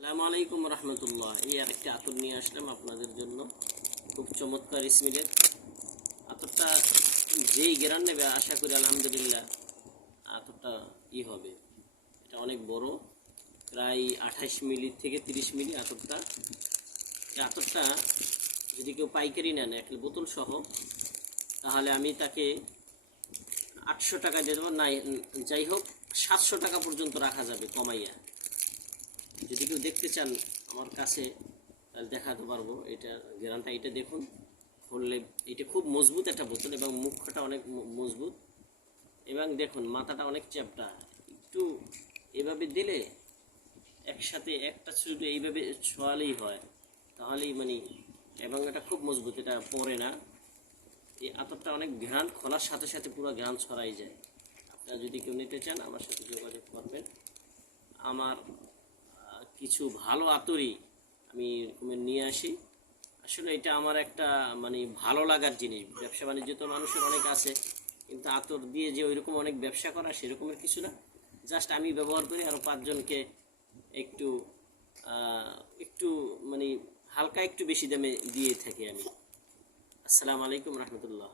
আসসালামু আলাইকুম রহমতুল্লাহ। এই আরেকটি আতর নিয়ে আসলাম আপনাদের জন্য, খুব চমৎকার স্মেলের আতরটা। যেই গ্রান নেবে আশা করি আলহামদুলিল্লাহ আতরটা হবে। এটা অনেক বড়, প্রায় 28 মিলি থেকে 30 মিলি আতরটা। এই আতরটা যদি কেউ পাইকারি নেন এক বোতল সহ, তাহলে আমি তাকে 800 টাকা দিয়ে দেবো। নাই যাই হোক 700 টাকা পর্যন্ত রাখা যাবে কমাইয়া। যদি কেউ দেখতে চান আমার কাছে তাহলে দেখাতে পারবো। এটা গ্যারান্টি, এটা দেখুন খুললে, এটা খুব মজবুত একটা বোতল এবং মুখটা অনেক মজবুত এবং দেখুন মাথাটা অনেক চ্যাপটা। একটু এভাবে দিলে একসাথে একটা শুধু এইভাবে ছোঁয়ালেই হয়, তাহলেই এবং এটা খুব মজবুত, এটা পড়ে না। এই আতরটা অনেক ঘ্রাণ, খোলার সাথে সাথে পুরো ঘ্রাণ ছড়াই যায়। আপনারা যদি কেউ নিতে চান আমার সাথে যোগাযোগ করবেন। আমার কিছু ভালো আতরই আমি এরকমের নিয়ে আসি। আসলে এটা আমার একটা ভালো লাগার জিনিস। ব্যবসা বাণিজ্য তো মানুষের অনেক আছে, কিন্তু আতর দিয়ে যে ওইরকম অনেক ব্যবসা করা সেরকমের কিছু না। জাস্ট আমি ব্যবহার করি আরও 5 জনকে একটু একটু হালকা একটু বেশি দামে দিয়ে থাকি আমি। আসসালামু আলাইকুম রহমতুল্লাহ।